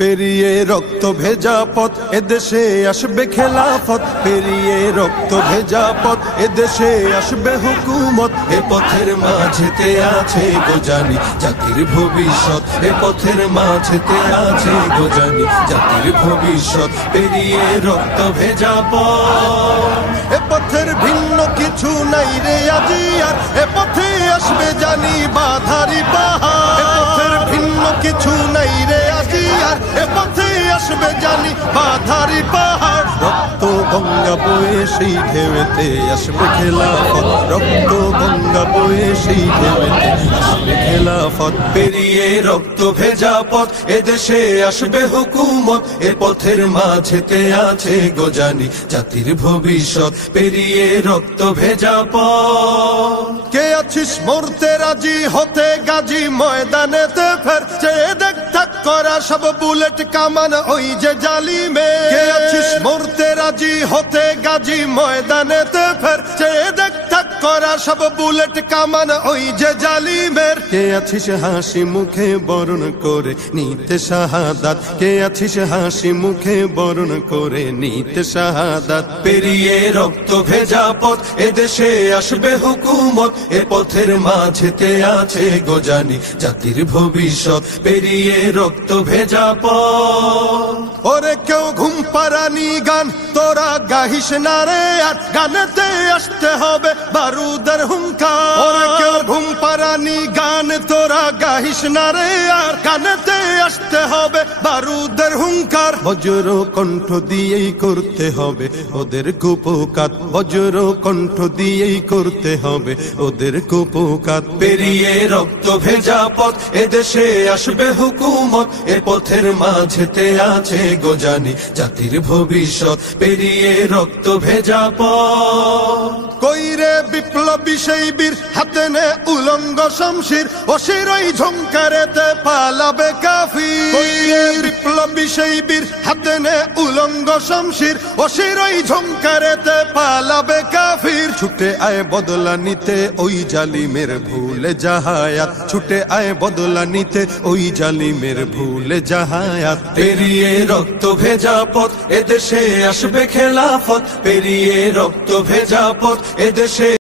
পেরিয়ে রক্ত ভেজা পথ এদেশে আসবে খেলাফত, পেরিয়ে রক্ত ভেজা পথ এদেশে আসবে হুকুমত। এ পথের মাঝেতে আছে গোজানি জাতির ভবিষ্যৎ, এ পথের মাঝেতে আছে গোজানি জাতির ভবিষ্যৎ। পেরিয়ে রক্ত ভেজা পথ, এ পথের ভিন্ন কিছু নাই রে আজি আর, এ পথে আসবে জানি বাধারি পাহাড়। এ পথের ভিন্ন কিছু নাই রে আজি আর, এ পথে আসবে জানি বাধারি পাহাড়। রক্ত গঙ্গা বয়ে সেই ঢেউতে আসবে খেলাফত, রক্ত গঙ্গা বয়ে সেই ঢেউতে আসবে খেলাফত। পেরিয়ে রক্ত ভেজা পথ এদেশে আসবে হুকুমত, এ পথের মাঝেতে আছে গোজানি জাতির ভবিষ্যৎ। পেরিয়ে রক্ত ভেজা পথ, কে আছিস মরতে রাজি হতে গাজী ময়দানেতে ফের, চেয়ে দেখ থাক করা সব বুলেট কামান ওই যে জালিমে। কে আছিস মরতে রাজি হতে গাজী ময়দানেতে ফের, চেয়ে দেখ থাক করা সব বুলেট কামান ওই যে জালিমের। কে আছিস হাসি মুখে বরণ করে নিতে শাহাদাত, কে আছিস হাসি মুখে বরণ করে নিতে শাহাদাত। পেরিয়ে রক্ত ভেজা পথ এদেশে আসবে হুকুমত, এ পথের মাঝেতে আছে গোজানি জাতির ভবিষ্যৎ। পেরিয়ে রক্ত ভেজা পথ, ওরে কেউ ঘুম পাড়ানি গান তোরা গাহিস না রে আর, গানেতে আসতে হবে বারুদের হুঙ্কার। ওরে কেউ ঘুম পাড়ানি গান তোরা গাহিস না রে আর, গানেতে আসতে হবে বারুদের হুঙ্কার। বজ্র কণ্ঠ দিয়েই করতে হবে ওদের কুপকাত, বজ্র কণ্ঠ দিয়েই করতে হবে ওদের কুপকাত। পেরিয়ে রক্ত ভেজা পথ এদেশে আসবে হুকুমত, এ পথের মাঝেতে আছে গোজানি জাতির ভবিষ্যৎ। পেরিয়ে রক্ত ভেজা পথ, কইরে বিপ্লবী সেই বীর হাতে নে উলঙ্গ শমশির, অশিরই ঝংকারেতে পালাবে কাফির। কইরে বিপ্লবী সেই বীর হাতে নে উলঙ্গ শমশির, অশিরই ঝংকারেতে পালাবে কাফির। ছুটে আয় বদলা নিতে ওই জালিমের ভুলে জাহায়াত, ছুটে আয় বদলা নিতে ওই জালিমের ভুলে জাহায়াত। পেরিয়ে রক্ত ভেজা পথ এদেশে আসবে খেলাফত, পেরিয়ে রক্ত ভেজা পথ এদেশে